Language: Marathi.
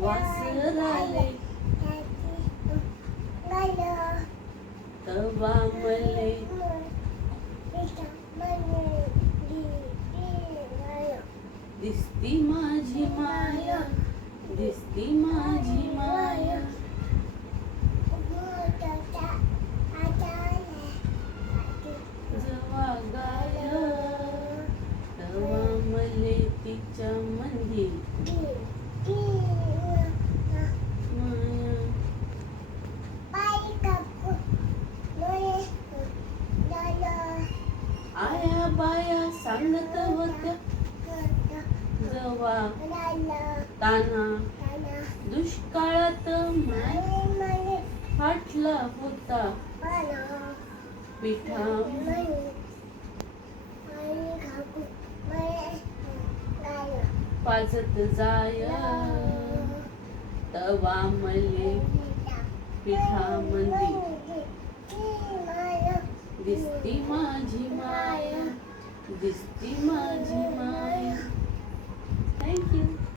वासराले तवा मले दिसती माझी माया, दिसती माझी माया. जवा गाय तवा मले तिच्या मंदी माया. आया बाया सांगत होत्या जवा ताना दुष्काळात माय फाटला होता पिठा पाजत जाय तवा मले पिठा मंदी दिसती माझी माया, दिसती माझी माया. थँक्यू.